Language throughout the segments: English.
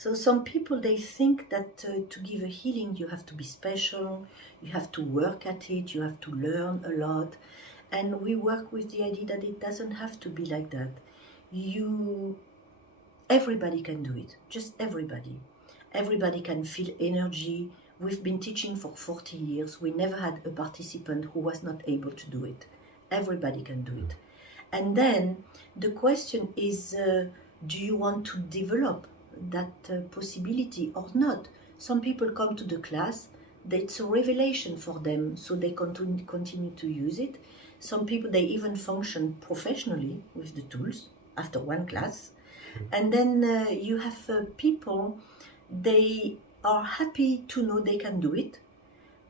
So some people, they think that to give a healing you have to be special, you have to work at it, you have to learn a lot. And we work with the idea that it doesn't have to be like that. Everybody can do it, just everybody. Everybody can feel energy. We've been teaching for 40 years. We never had a participant who was not able to do it. Everybody can do it. And then the question is, do you want to develop that possibility or not? Some people come to the class, it's a revelation for them, so they continue to use it. Some people, they even function professionally with the tools after one class. And then you have people, they are happy to know they can do it,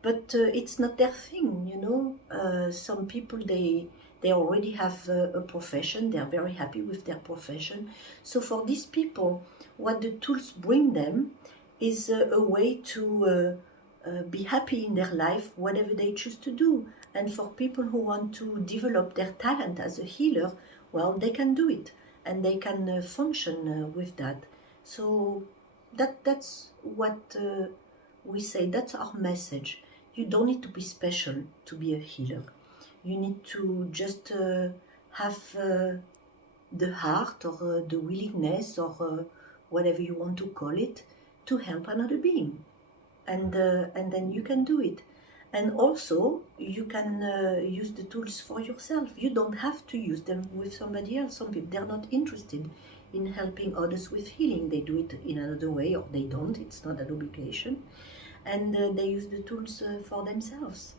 but it's not their thing, you know. Some people, they already have a profession, they're very happy with their profession. So for these people, what the tools bring them is a way to be happy in their life, whatever they choose to do. And for people who want to develop their talent as a healer, well, they can do it, and they can function with that. So that's what we say, that's our message. You don't need to be special to be a healer. You need to just have the heart or the willingness or whatever you want to call it to help another being. And then you can do it. And also, you can use the tools for yourself. You don't have to use them with somebody else. Some people, they're not interested in helping others with healing. They do it in another way, or they don't. It's not an obligation. And they use the tools for themselves.